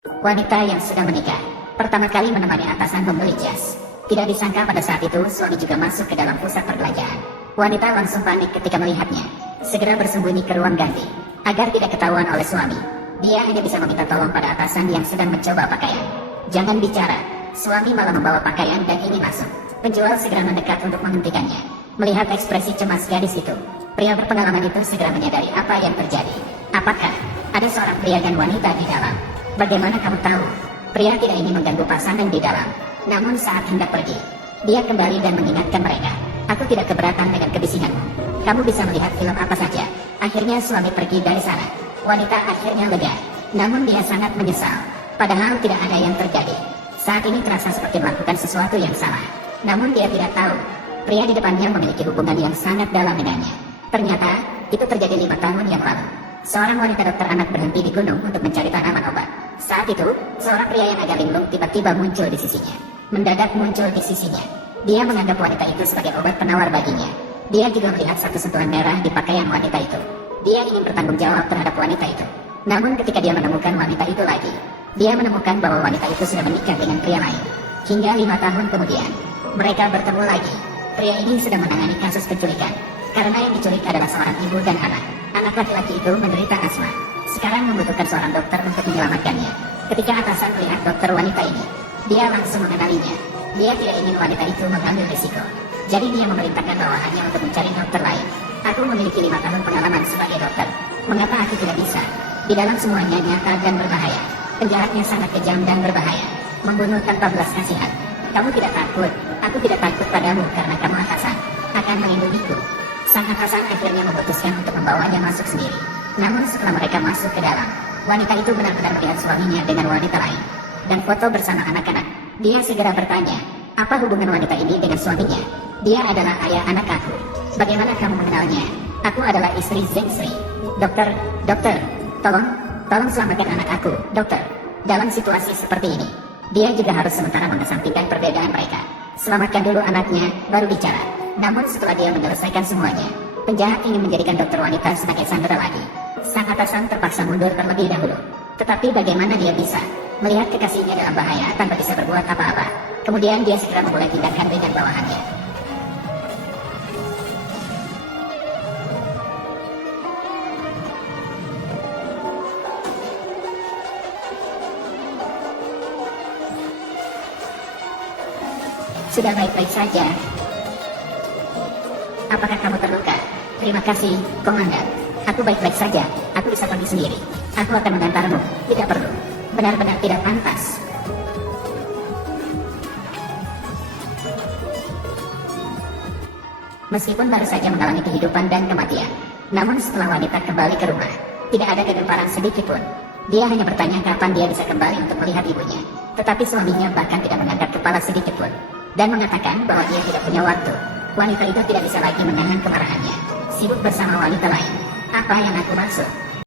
Wanita yang sudah menikah, pertama kali menemani atasan membeli jas. Tidak disangka pada saat itu suami juga masuk ke dalam pusat perbelanjaan. Wanita langsung panik ketika melihatnya. Segera bersembunyi ke ruang ganti, agar tidak ketahuan oleh suami. Dia hanya bisa meminta tolong pada atasan yang sedang mencoba pakaian. Jangan bicara, suami malah membawa pakaian dan ingin masuk. Penjual segera mendekat untuk menghentikannya. Melihat ekspresi cemas gadis itu, pria berpengalaman itu segera menyadari apa yang terjadi. Apakah ada seorang pria dan wanita di dalam? Bagaimana kamu tahu? Pria tidak ingin mengganggu pasangan di dalam. Namun saat hendak pergi, dia kembali dan mengingatkan mereka. Aku tidak keberatan dengan kebisinganmu. Kamu bisa melihat film apa saja. Akhirnya suami pergi dari sana. Wanita akhirnya lega. Namun dia sangat menyesal. Padahal tidak ada yang terjadi. Saat ini terasa seperti melakukan sesuatu yang salah. Namun dia tidak tahu, pria di depannya memiliki hubungan yang sangat dalam dengannya. Ternyata, itu terjadi 5 tahun yang lalu. Seorang wanita dokter anak berhenti di gunung untuk mencari tanaman obat. Saat itu, seorang pria yang agak linglung tiba-tiba muncul di sisinya. Mendadak muncul di sisinya. Dia menganggap wanita itu sebagai obat penawar baginya. Dia juga melihat satu sentuhan merah di pakaian wanita itu. Dia ingin bertanggung jawab terhadap wanita itu. Namun ketika dia menemukan wanita itu lagi, dia menemukan bahwa wanita itu sudah menikah dengan pria lain. Hingga 5 tahun kemudian, mereka bertemu lagi. Pria ini sedang menangani kasus penculikan. Karena yang diculik adalah seorang ibu dan anak. Anak laki-laki itu menderita asma. Sekarang membutuhkan seorang dokter untuk menyelamatkannya. Ketika atasan melihat dokter wanita ini, dia langsung mengenalinya. Dia tidak ingin wanita itu mengambil risiko. Jadi dia memerintahkan bawahannya untuk mencari dokter lain. Aku memiliki 5 tahun pengalaman sebagai dokter. Mengapa aku tidak bisa? Di dalam semuanya nyata dan berbahaya. Penjahatnya sangat kejam dan berbahaya. Membunuh tanpa belas kasihan. Kamu tidak takut? Aku tidak takut padamu karena kamu atasan akan melindungiku. Sang atasan akhirnya memutuskan untuk membawanya masuk sendiri. Namun setelah mereka masuk ke dalam, wanita itu benar-benar melihat suaminya dengan wanita lain dan foto bersama anak-anak. Dia segera bertanya, apa hubungan wanita ini dengan suaminya? Dia adalah ayah anak aku. Bagaimana kamu mengenalnya? Aku adalah istri Zeng-Sri. Dokter, tolong selamatkan anak aku, dokter. Dalam situasi seperti ini, dia juga harus sementara mengesampingkan perbedaan mereka. Selamatkan dulu anaknya, baru bicara. Namun setelah dia menyelesaikan semuanya, penjahat ingin menjadikan dokter wanita sebagai sandera lagi. Sang atasan terpaksa mundur terlebih dahulu. Tetapi bagaimana dia bisa melihat kekasihnya dalam bahaya tanpa bisa berbuat apa-apa? Kemudian dia segera memulai tindakan dengan bawahannya. Sudah baik-baik saja. Apakah kamu terluka? Terima kasih, Komandan. Aku baik-baik saja. Aku bisa pergi sendiri. Aku akan mengantarmu. Tidak perlu. Benar-benar tidak pantas. Meskipun baru saja mengalami kehidupan dan kematian, namun setelah wanita kembali ke rumah, tidak ada kegemparan sedikit pun. Dia hanya bertanya kapan dia bisa kembali untuk melihat ibunya. Tetapi suaminya bahkan tidak mengangkat kepala sedikit pun, dan mengatakan bahwa dia tidak punya waktu. Wanita itu tidak bisa lagi menahan kemarahannya, sibuk bersama wanita lain. Apa yang aku maksud?